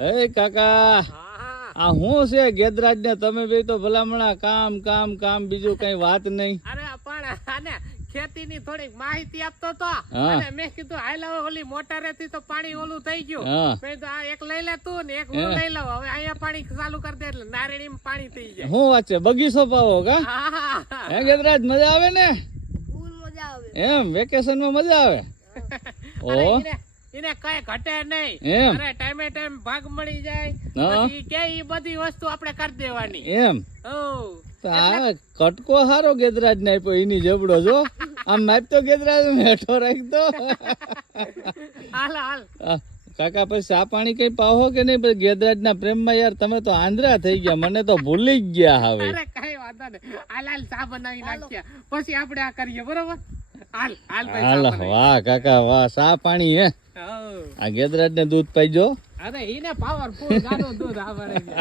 હે કાકા હા આ હું છે ગેદરાજ ને તમે બે તો ભલામણા કામ કામ કામ બીજું કઈ વાત નહીં. અરે પણ આને ખેતીની થોડીક માહિતી આપતો તો હા. અને મેં કીધું હાલ હવે ઓલી મોટરેથી તો પાણી ઓલું થઈ ગયું. હા. મેં કીધું આ એક લઈ લે તું ને એક હું લઈ લઉં. હવે અહીંયા પાણી ચાલુ કરી દે એટલે નારેડીમાં પાણી થઈ જાય. શું વાત છે બગીચો પાવો કા હા. હે ગેદરાજ મજા આવે ને ફૂલ મજા આવે. એમ વેકેશન માં મજા આવે. અરે ઓ એને કઈ ઘટે નહીં. એમ અરે ટાઈમે ટાઈમ ભાગ મળી જાય. હા. પછી કે ઈ બધી વસ્તુ આપણે કરી દેવાની. એમ ઓ તો આ કટકો હારો ગેદરાજ ને આપ્યો એની જબડો જો આમ માપ તો ગેદરાજ હેઠો રાખ દો. હાલ હાલ કાકા પછી ચા પાણી કઈ પાવો કે નહીં પછી ગેદરાજ ના પ્રેમ માં યાર તમે તો આંધ્રા થઈ ગયા મને તો ભૂલી જ ગયા હવે. અરે કઈ વાંધો નહીં. હાલ હાલ ચા બનાવી નાખ્યા પછી આપણે આ કરીએ બરોબર. હાલ હાલ ભાઈ ચા હાલો બનાવી. વાહ કાકા વાહ ચા પાણી હે હઉ. આ ગેદરાજ ને દૂધ પાઈજો. અરે ઈને પાવરફુલ ગાડો દૂધ આવડે છે.